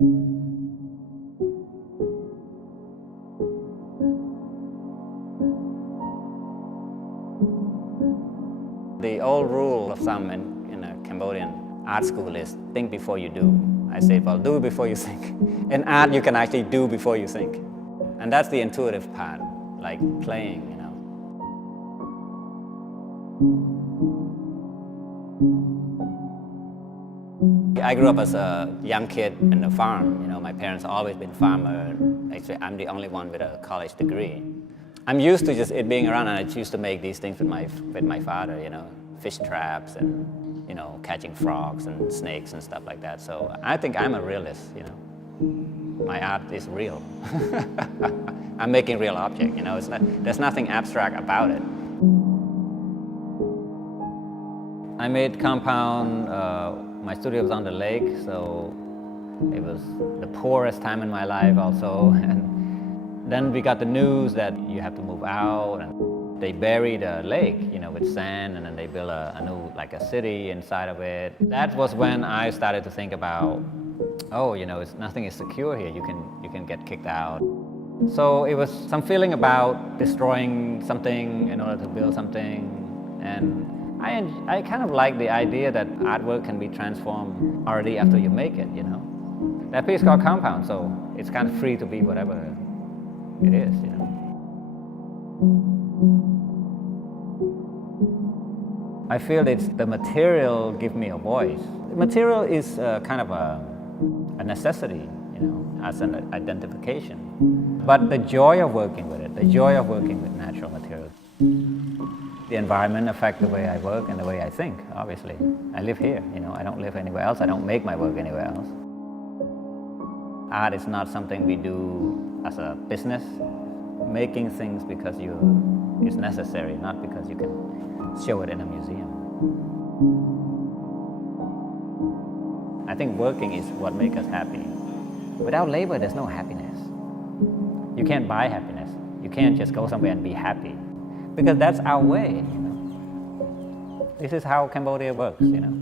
The old rule of thumb in a Cambodian art school is think before you do. I say, well, do before you think. In art, you can actually do before you think. And that's the intuitive part, like playing, you know. I grew up as a young kid in a farm. You know, my parents have always been farmers. Actually, I'm the only one with a college degree. I'm used to just it being around, and I used to make these things with my father, you know, fish traps and, you know, catching frogs and snakes and stuff like that. So I think I'm a realist, you know. My art is real. I'm making real object, you know. There's nothing abstract about it. I made Compound. My studio was on the lake, so it was the poorest time in my life also. And then we got the news that you have to move out, and they buried a lake, you know, with sand, and then they built a new, like a city inside of it. That was when I started to think about, oh, you know, nothing is secure here. You can get kicked out. So it was some feeling about destroying something in order to build something, and I kind of like the idea that artwork can be transformed already after you make it, you know. That piece is called Compound, so it's kind of free to be whatever it is, you know. I feel it's the material gives me a voice. The material is kind of a necessity, you know, as an identification. But the joy of working with it, the joy of working with natural materials. The environment affects the way I work and the way I think, obviously. I live here, you know, I don't live anywhere else. I don't make my work anywhere else. Art is not something we do as a business. Making things because it's necessary, not because you can show it in a museum. I think working is what makes us happy. Without labor, there's no happiness. You can't buy happiness. You can't just go somewhere and be happy. Because that's our way, you know. This is how Cambodia works, you know.